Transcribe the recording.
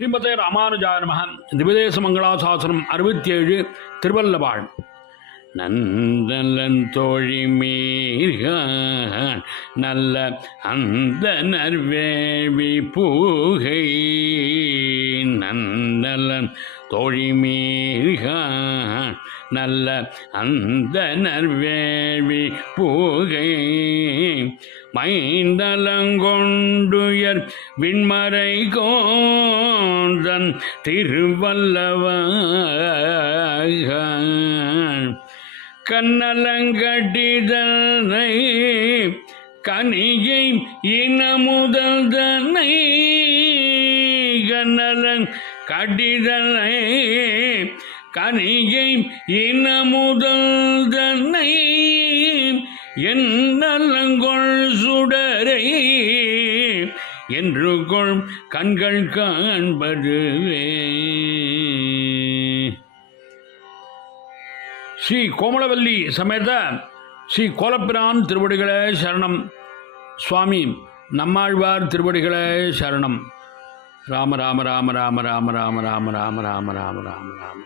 ஸ்ரீமதே ராமானுஜாய நமஹ. திவ்யதேச மங்களாசாசனம் 67 திருவல்லவாழ். நந்தலன் தோழிமீர்கான் நல்ல அந்த நர்வேவி பூகை நந்தலன் தோழிமீர்கான் நல்ல அந்த நர்வேவி பூகை மைந்தலங்கொண்டுயர் விண்மறை கோந்தன் திருவல்லவாழ் கண்ணலங்கடிதனை கனியை இனமுதல்தனை கண்ணலங் கடிதனை கனியை இனமுதல்தனை என் நலங்கொள் சுடரை என்று கொள் கண்கள் காண்பதுவே. ஸ்ரீ கோமலவல்லி சமேத ஸ்ரீ கோலப்பிரான் திருவடிகளே சரணம். சுவாமி நம்மாழ்வார் திருவடிகளே சரணம். ராம ராம ராம ராம ராம ராம ராம ராம ராம ராம ராம ராம ராம.